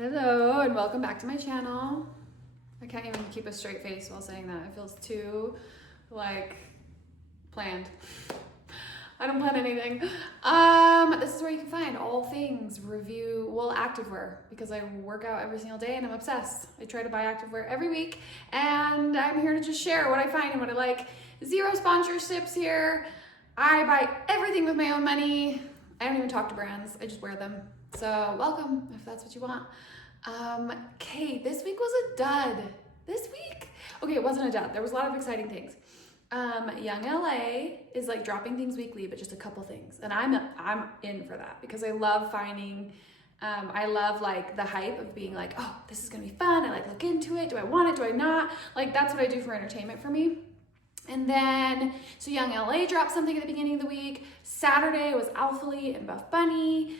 Hello and welcome back to my channel. I can't even keep a straight face while saying that. It feels too planned. I don't plan anything. This is where you can find all things activewear, because I work out every single day and I'm obsessed. I try to buy activewear every week and I'm here to just share what I find and what I like. Zero sponsorships here. I buy everything with my own money. I don't even talk to brands. I just wear them. So welcome if that's what you want. Okay, this week was a dud. This week? Okay, it wasn't a dud. There was a lot of exciting things. YoungLA is like dropping things weekly, but just a couple things. And I'm in for that because I love finding, I love like the hype of being like, oh, this is gonna be fun. I look into it. Do I want it? Do I not? Like that's what I do for entertainment for me. And then, so YoungLA dropped something at the beginning of the week. Saturday was Alphalete and Buffbunny.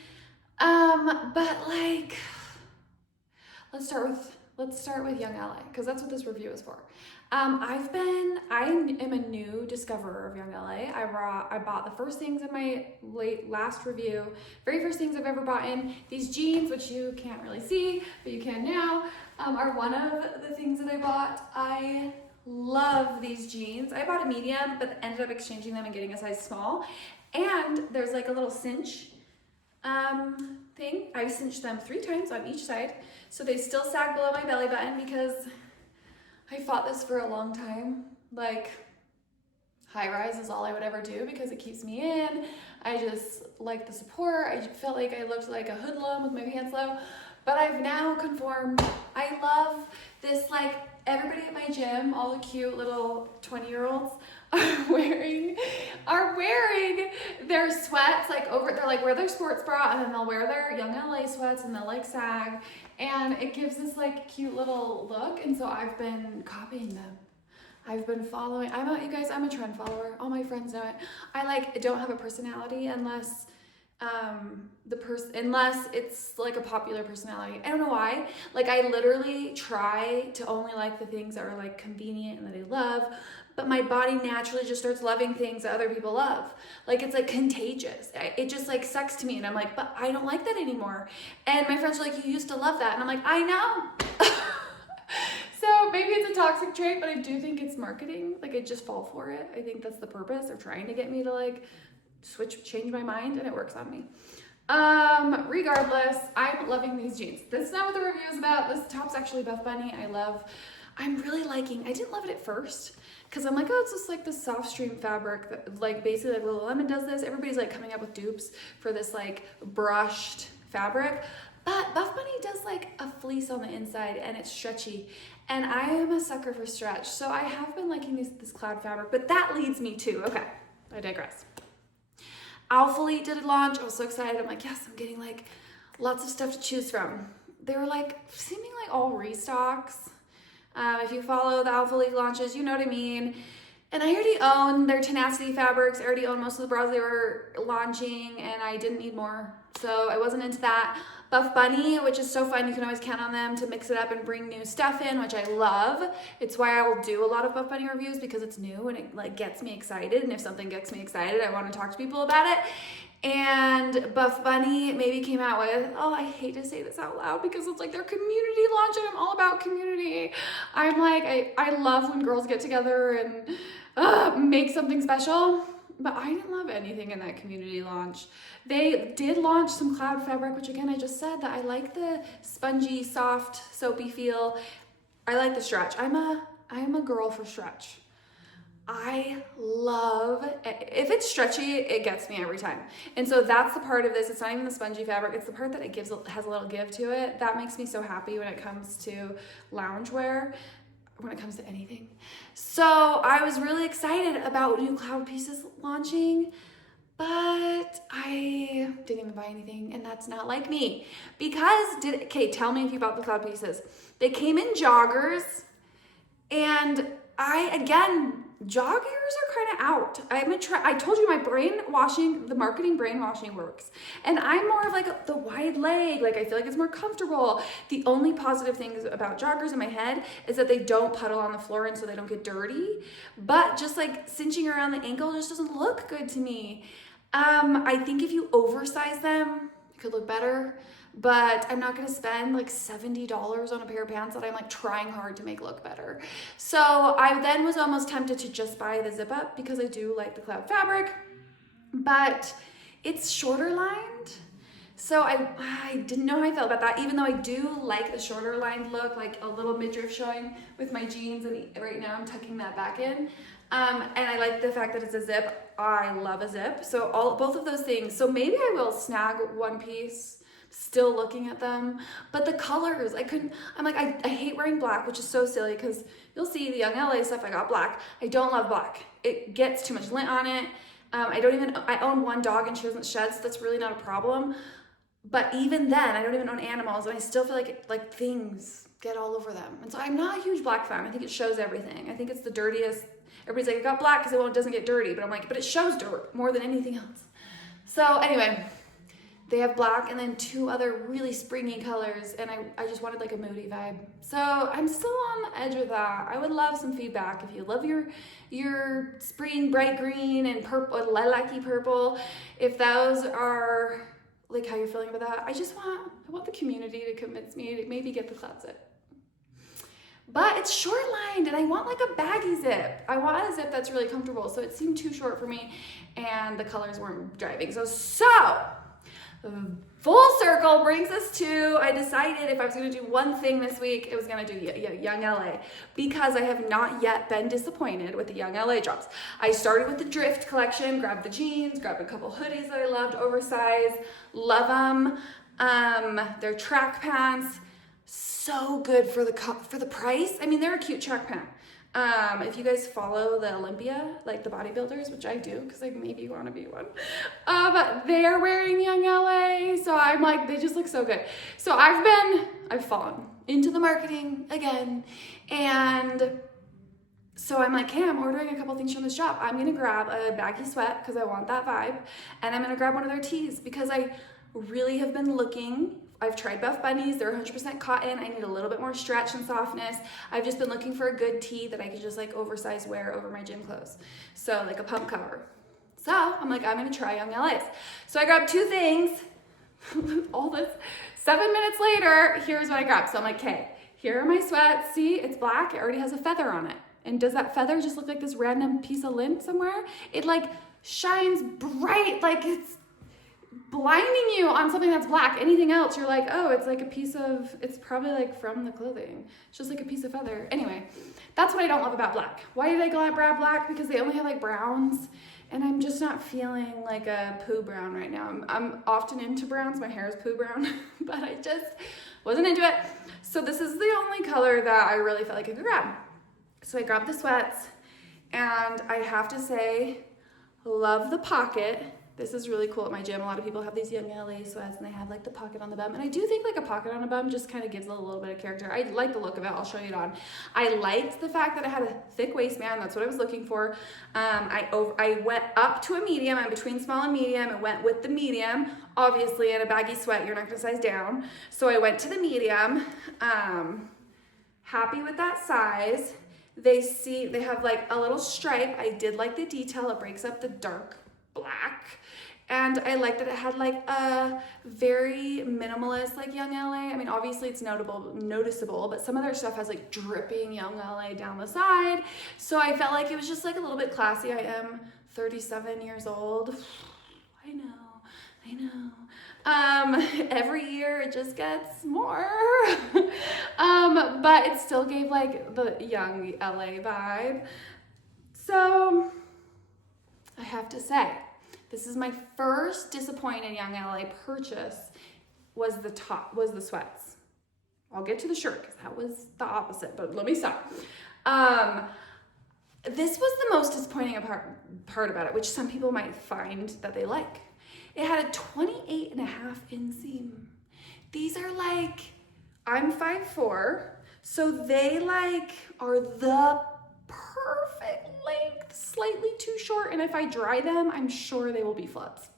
But like, let's start with YoungLA because that's what this review is for. I am a new discoverer of YoungLA. I bought the first things in my last review, very first things I've ever bought in. These jeans, which you can't really see, but you can now, are one of the things that I bought. I love these jeans. I bought a medium, but ended up exchanging them and getting a size small. And there's like a little cinch thing. I cinched them 3 times on each side, so they still sag below my belly button because I fought this for a long time. Like, high rise is all I would ever do because it keeps me in. I just like the support. I felt like I looked like a hoodlum with my pants low, but I've now conformed. I love this, like, everybody at my gym, all the cute little 20-year-olds are wearing their sweats they're like wear their sports bra and then they'll wear their YoungLA sweats and they'll like sag, and it gives this like cute little look. And so I've been copying them. I've been following. I'm a trend follower. All my friends know it. I don't have a personality unless unless it's like a popular personality. I don't know why. Like, I literally try to only like the things that are like convenient and that I love, but my body naturally just starts loving things that other people love. Like, it's like contagious. It just like sucks to me, and I'm like, but I don't like that anymore. And my friends are like, you used to love that, and I'm like, I know. So maybe it's a toxic trait, but I do think it's marketing. Like, I just fall for it. I think that's the purpose. They're trying to get me to like change my mind, and it works on me. Regardless, I'm loving these jeans. This is not what the review is about. This top's actually Buffbunny. I'm really liking. I didn't love it at first because I'm like, oh, it's just like this soft stream fabric that like basically like Lululemon does this. Everybody's like coming up with dupes for this like brushed fabric, but Buffbunny does like a fleece on the inside and it's stretchy. And I am a sucker for stretch, so I have been liking this cloud fabric. But that leads me to, okay, I digress. Alphalete did a launch. I was so excited. I'm like, yes, I'm getting like lots of stuff to choose from. They were like seeming like all restocks. If you follow the Alphalete launches, you know what I mean. And I already own their Tenacity fabrics. I already own most of the bras they were launching, and I didn't need more. So I wasn't into that. Buffbunny, which is so fun. You can always count on them to mix it up and bring new stuff in, which I love. It's why I will do a lot of Buffbunny reviews, because it's new and it like gets me excited. And if something gets me excited, I want to talk to people about it. And Buffbunny maybe came out with, oh, I hate to say this out loud because it's like their community launch and I'm all about community. I'm like, I love when girls get together and make something special. But I didn't love anything in that community launch. They did launch some cloud fabric, which again, I just said that I like the spongy, soft, soapy feel. I like the stretch. I am a girl for stretch. I love, if it's stretchy, it gets me every time. And so that's the part of this. It's not even the spongy fabric. It's the part that has a little give to it. That makes me so happy when it comes to loungewear, when it comes to anything. So I was really excited about new cloud pieces launching, but I didn't even buy anything, and that's not like me. Because, tell me if you bought the cloud pieces. They came in joggers, and joggers are kind of out. I told you the marketing brainwashing works. And I'm more of like the wide leg. Like, I feel like it's more comfortable. The only positive things about joggers in my head is that they don't puddle on the floor and so they don't get dirty. But just like cinching around the ankle just doesn't look good to me. I think if you oversize them, it could look better. but I'm not gonna spend like $70 on a pair of pants that I'm like trying hard to make look better. So I then was almost tempted to just buy the zip up because I do like the cloud fabric, but it's shorter lined. So I didn't know how I felt about that, even though I do like the shorter lined look, like a little midriff showing with my jeans, and right now I'm tucking that back in. And I like the fact that it's a zip. I love a zip. So both of those things. So maybe I will snag one piece, still looking at them. But the colors, I'm like, I hate wearing black, which is so silly because you'll see the YoungLA stuff, I got black. I don't love black. It gets too much lint on it. I own one dog and she doesn't shed, so that's really not a problem. But even then, I don't even own animals, and I still feel like things get all over them. And so I'm not a huge black fan. I think it shows everything. I think it's the dirtiest. Everybody's like, I got black because it doesn't get dirty. But I'm like, but it shows dirt more than anything else. So anyway, they have black and then two other really springy colors, and I just wanted like a moody vibe. So I'm still on the edge of that. I would love some feedback if you love your spring bright green and purple, lilac-y purple. If those are like how you're feeling about that, I want the community to convince me to maybe get the cloud zip. But it's short lined and I want like a baggy zip. I want a zip that's really comfortable. So it seemed too short for me and the colors weren't driving. So full circle brings us to, I decided if I was gonna do one thing this week, it was gonna do YoungLA, because I have not yet been disappointed with the YoungLA drops. I started with the Drift collection, grabbed the jeans, grabbed a couple hoodies that I loved, oversized, love them. They're track pants, so good for the price. I mean, they're a cute track pant. If you guys follow the Olympia, like the bodybuilders, which I do because I maybe want to be one, they are wearing YoungLA, so I'm like, they just look so good. So I've fallen into the marketing again, and so I'm like, hey, I'm ordering a couple things from the shop. I'm gonna grab a baggy sweat because I want that vibe, and I'm gonna grab one of their tees because I really have been looking. I've tried Buffbunnies, they're 100% cotton. I need a little bit more stretch and softness. I've just been looking for a good tee that I could just like oversize wear over my gym clothes. So like a pump cover. So I'm like, I'm gonna try YoungLA's. So I grabbed two things. All this, 7 minutes later, here's what I grabbed. So I'm like, okay, here are my sweats. See, it's black, it already has a feather on it. And does that feather just look like this random piece of lint somewhere? It like shines bright, like it's blinding you on something that's black. Anything else, you're like, oh, it's like a piece of, it's probably like from the clothing. It's just like a piece of feather. Anyway, that's what I don't love about black. Why did I grab black? Because they only have like browns, and I'm just not feeling like a poo brown right now. I'm often into browns. My hair is poo brown, but I just wasn't into it. So this is the only color that I really felt like I could grab. So I grabbed the sweats, and I have to say, love the pocket. This is really cool at my gym. A lot of people have these YoungLA sweats and they have like the pocket on the bum. And I do think like a pocket on a bum just kind of gives it a little bit of character. I like the look of it. I'll show you it on. I liked the fact that it had a thick waistband. That's what I was looking for. I went up to a medium. I'm between small and medium. I went with the medium. Obviously in a baggy sweat, you're not gonna size down. So I went to the medium. Happy with that size. They have like a little stripe. I did like the detail. It breaks up the dark black. And I liked that it had like a very minimalist like YoungLA. I mean, obviously it's noticeable, but some of their stuff has like dripping YoungLA down the side. So I felt like it was just like a little bit classy. I am 37 years old. I know. Every year it just gets more. But it still gave like the YoungLA vibe. So I have to say, this is my first disappointed YoungLA purchase was the sweats. I'll get to the shirt because that was the opposite, but let me stop. This was the most disappointing part about it, which some people might find that they like. It had a 28.5 inseam. These are like, I'm 5'4", so they like are the perfect length, slightly too short, and if I dry them, I'm sure they will be floods.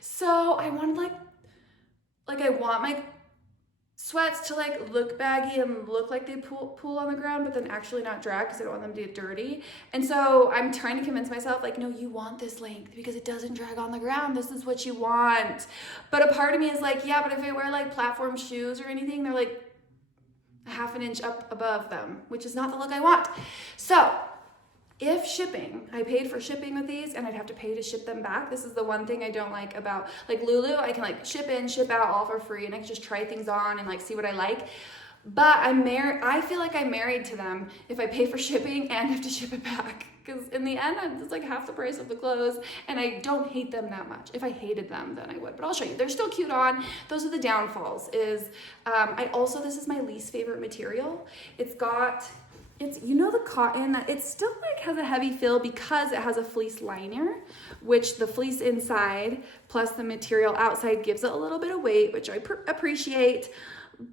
So I wanted like I want my sweats to like look baggy and look like they pull on the ground, but then actually not drag because I don't want them to get dirty. And so I'm trying to convince myself like, no, you want this length because it doesn't drag on the ground. This is what you want. But a part of me is like, yeah, but if I wear like platform shoes or anything, they're like a half an inch up above them, which is not the look I want. So if shipping, I paid for shipping with these and I'd have to pay to ship them back. This is the one thing I don't like about like Lulu. I can like ship in, ship out all for free and I can just try things on and like see what I like. But I feel like I'm married to them if I pay for shipping and have to ship it back. Because in the end, it's like half the price of the clothes and I don't hate them that much. If I hated them, then I would. But I'll show you. They're still cute on. Those are the downfalls. This is my least favorite material. It's, you know, the cotton, it still like has a heavy feel because it has a fleece liner, which the fleece inside plus the material outside gives it a little bit of weight, which I appreciate.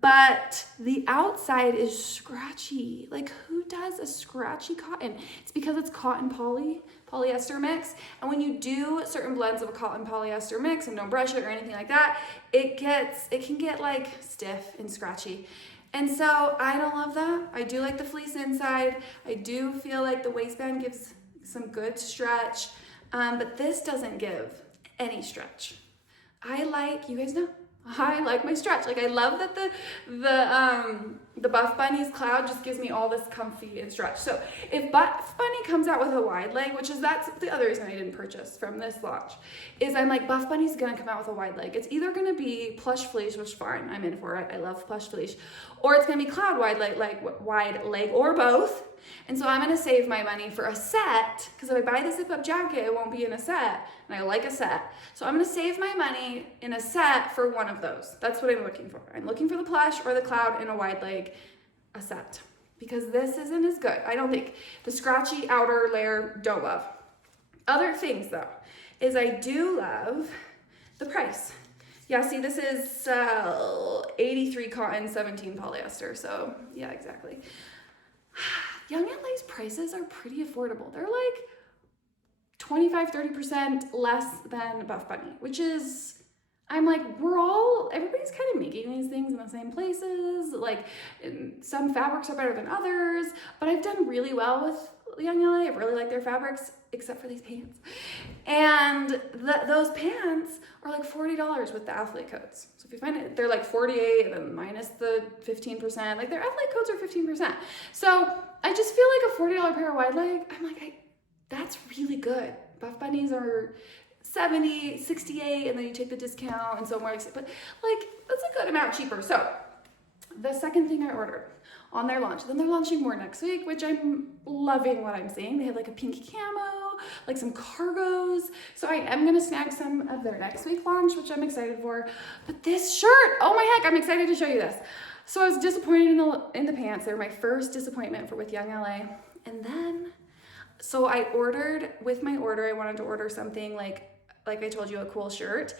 But the outside is scratchy. Like, who does a scratchy cotton? It's because it's cotton polyester mix. And when you do certain blends of a cotton polyester mix and don't brush it or anything like that, it can get like stiff and scratchy. And so I don't love that. I do like the fleece inside. I do feel like the waistband gives some good stretch, but this doesn't give any stretch. You guys know, I like my stretch. Like I love that the Buffbunny's cloud just gives me all this comfy and stretch. So if Buffbunny comes out with a wide leg, that's the other reason I didn't purchase from this launch, is I'm like, Buffbunny's gonna come out with a wide leg. It's either gonna be plush fleece, which fine, I'm in for it. I love plush fleece, or it's gonna be cloud wide leg, or both. And so I'm gonna save my money for a set, because if I buy the zip-up jacket, it won't be in a set, and I like a set. So I'm gonna save my money in a set for one of those. That's what I'm looking for. I'm looking for the plush or the cloud in a wide leg, a set, because this isn't as good. I don't think. The scratchy outer layer, don't love. Other things though, is I do love the price. Yeah, see, this is 83 cotton, 17 polyester, so yeah, exactly. YoungLA's prices are pretty affordable. They're like 25-30% less than Buffbunny, which is, I'm like, everybody's kind of making these things in the same places. Like, some fabrics are better than others, but I've done really well with YoungLA. I really like their fabrics, except for these pants. And those pants are like $40 with the Alphalete codes. So if you find it, they're like 48 and then minus the 15%. Like their Alphalete codes are 15%. So I just feel like a $40 pair of wide leg, I'm like, that's really good. Buffbunnies are 70, 68, and then you take the discount and so more, but like that's a good amount cheaper. So the second thing I ordered on their launch, then they're launching more next week, which I'm loving what I'm seeing. They have like a pink camo, like some cargos. So I am gonna snag some of their next week launch, which I'm excited for. But this shirt, oh my heck, I'm excited to show you this. So I was disappointed in the pants. They were my first disappointment with YoungLA. And then, so I ordered, with my order, I wanted to order something like I told you, a cool shirt.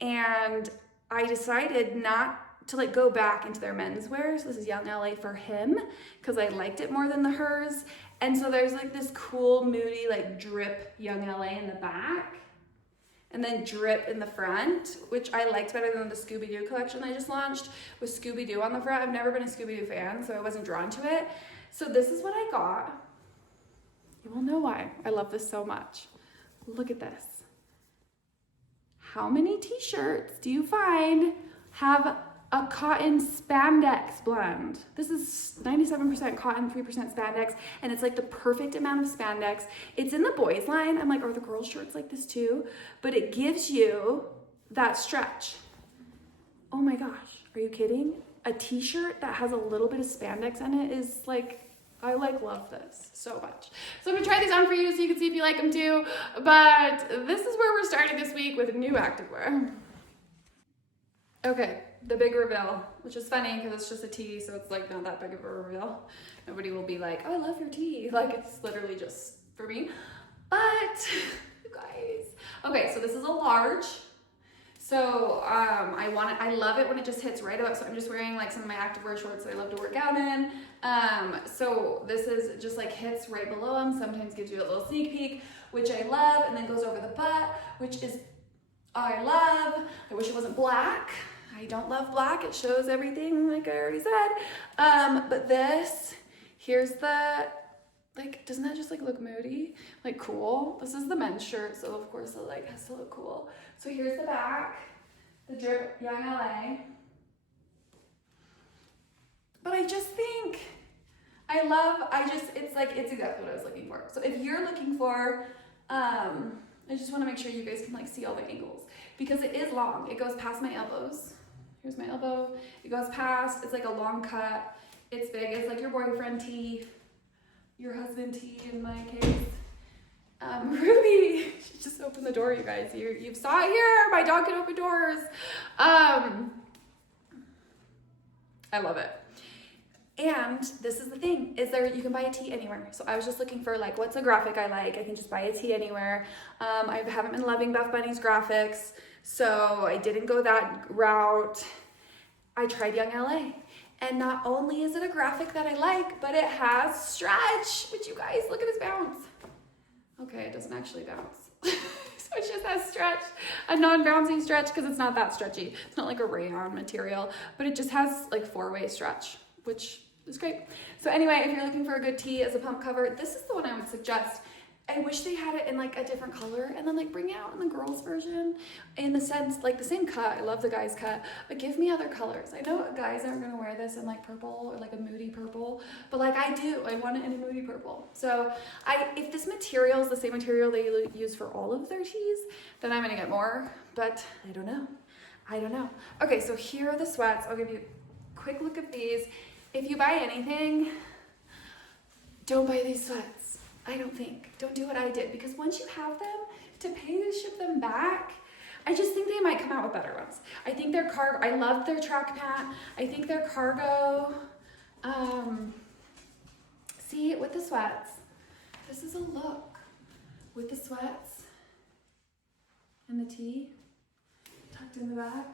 And I decided not to like go back into their menswear. So this is YoungLA for him, because I liked it more than the hers. And so there's like this cool, moody, like drip YoungLA in the back, and then drip in the front, which I liked better than the Scooby-Doo collection I just launched with Scooby-Doo on the front. I've never been a Scooby-Doo fan, so I wasn't drawn to it. So this is what I got. You will know why I love this so much. Look at this. How many t-shirts do you find have a cotton spandex blend? This is 97% cotton, 3% spandex, and it's like the perfect amount of spandex. It's in the boys line. I'm like, are the girls shirts like this too? But it gives you that stretch. Oh my gosh, are you kidding? A t-shirt that has a little bit of spandex in it is like, I like love this so much. So I'm gonna try these on for you so you can see if you like them too. But this is where we're starting this week with new activewear. Okay, the big reveal, which is funny because it's just a tee, so it's like not that big of a reveal. Nobody will be like, oh, I love your tee. Like it's literally just for me. But you guys, okay, so this is a large. So I love it when it just hits right about, so I'm just wearing like some of my activewear shorts that I love to work out in. So this is just like hits right below them, sometimes gives you a little sneak peek, which I love, and then goes over the butt, which is, I love. I wish it wasn't black. I don't love black. It shows everything, like I already said. But this, here's the, like, doesn't that just like look moody? Like cool. This is the men's shirt, so of course it like has to look cool. So here's the back, the Drip YoungLA. But I just think, it's like, it's exactly what I was looking for. So if you're looking for, I just want to make sure you guys can like see all the angles because it is long. It goes past my elbows. Here's my elbow. It goes past, it's like a long cut. It's big. It's like your boyfriend tee, your husband tee in my case. Ruby, she just opened the door, you guys. You saw it here. My dog can open doors. I love it. And this is the thing, is there, you can buy a tee anywhere. So I was just looking for like, what's a graphic I like? I can just buy a tee anywhere. I haven't been loving Buffbunny's graphics, so I didn't go that route. I tried YoungLA. And not only is it a graphic that I like, but it has stretch, which you guys, look at his bounce. Okay, it doesn't actually bounce. So it just has stretch, a non-bouncy stretch, because it's not that stretchy. It's not like a rayon material, but it just has like 4-way stretch, which is great. So anyway, if you're looking for a good tee as a pump cover, this is the one I would suggest. I wish they had it in like a different color and then like bring it out in the girls version in the sense, like the same cut. I love the guys cut, but give me other colors. I know guys aren't gonna wear this in like purple or like a moody purple, but like I do, I want it in a moody purple. So if this material is the same material they use for all of their tees, then I'm gonna get more, but I don't know. Okay, so here are the sweats. I'll give you a quick look at these. If you buy anything, don't buy these sweats. I don't think. Don't do what I did, because once you have them, to pay to ship them back, I just think they might come out with better ones. I think their cargo, I love their track pant. I think their cargo, see, with the sweats, this is a look. With the sweats and the tee tucked in the back.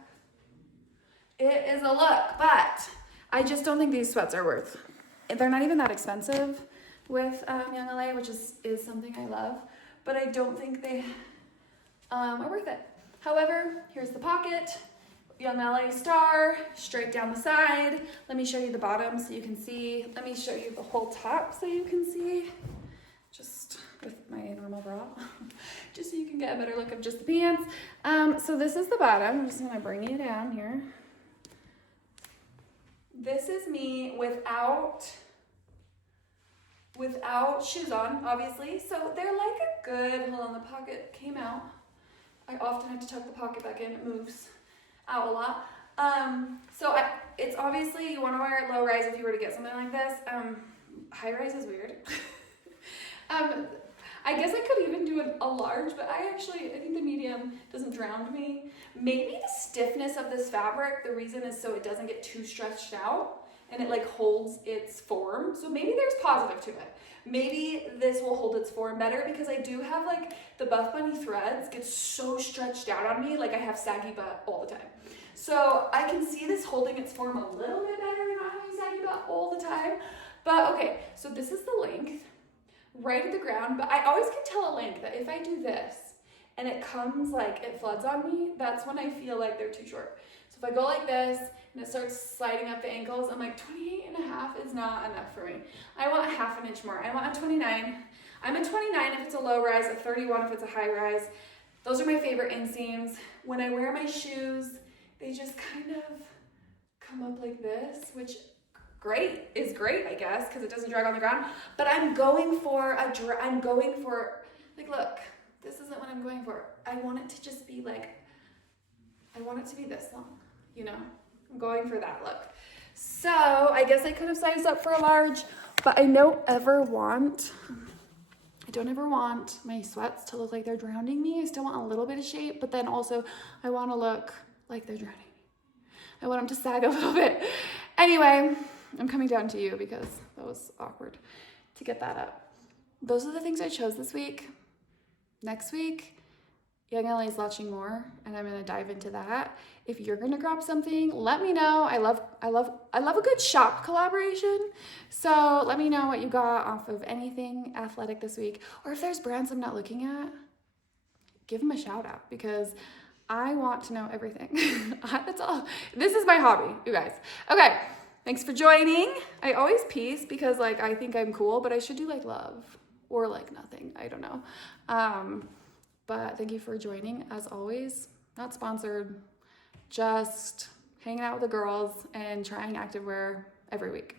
It is a look, but I just don't think these sweats are worth. They're not even that expensive with YoungLA, which is something I love, but I don't think they are worth it. However, here's the pocket, YoungLA star, straight down the side. Let me show you the bottom so you can see. Let me show you the whole top so you can see, just with my normal bra, just so you can get a better look of just the pants. So this is the bottom. I'm just gonna bring you down here. This is me without shoes on, obviously. So they're like a good, hold on, the pocket came out. I often have to tuck the pocket back in, it moves out a lot. It's obviously, you wanna wear it low rise if you were to get something like this. High rise is weird. I guess I could even do a large, but I think the medium doesn't drown me. Maybe the stiffness of this fabric, the reason is so it doesn't get too stretched out and it like holds its form. So maybe there's positive to it. Maybe this will hold its form better, because I do have like the Buffbunny threads get so stretched out on me, like I have saggy butt all the time. So I can see this holding its form a little bit better, not having saggy butt all the time. But okay, so this is the length right at the ground, but I always can tell a length that if I do this and it comes like it floods on me, that's when I feel like they're too short. So if I go like this and it starts sliding up the ankles, I'm like 28.5 is not enough for me. I want a half an inch more. I want a 29. I'm a 29 if it's a low rise, a 31 if it's a high rise. Those are my favorite inseams. When I wear my shoes, they just kind of come up like this, which is great, I guess, because it doesn't drag on the ground. But I'm going for like, look, this isn't what I'm going for. I want it to just be like, I want it to be this long, you know? I'm going for that look. So I guess I could have sized up for a large, but I don't ever want my sweats to look like they're drowning me. I still want a little bit of shape, but then also I want to look like they're drowning me. I want them to sag a little bit. Anyway, I'm coming down to you because that was awkward to get that up. Those are the things I chose this week. Next week, YoungLA is launching more, and I'm gonna dive into that. If you're gonna grab something, let me know. I love a good shop collaboration. So let me know what you got off of anything athletic this week, or if there's brands I'm not looking at, give them a shout out, because I want to know everything. That's all. This is my hobby, you guys. Okay, thanks for joining. I always peace because like I think I'm cool, but I should do like love or like nothing. I don't know. But thank you for joining. As always, not sponsored, just hanging out with the girls and trying activewear every week.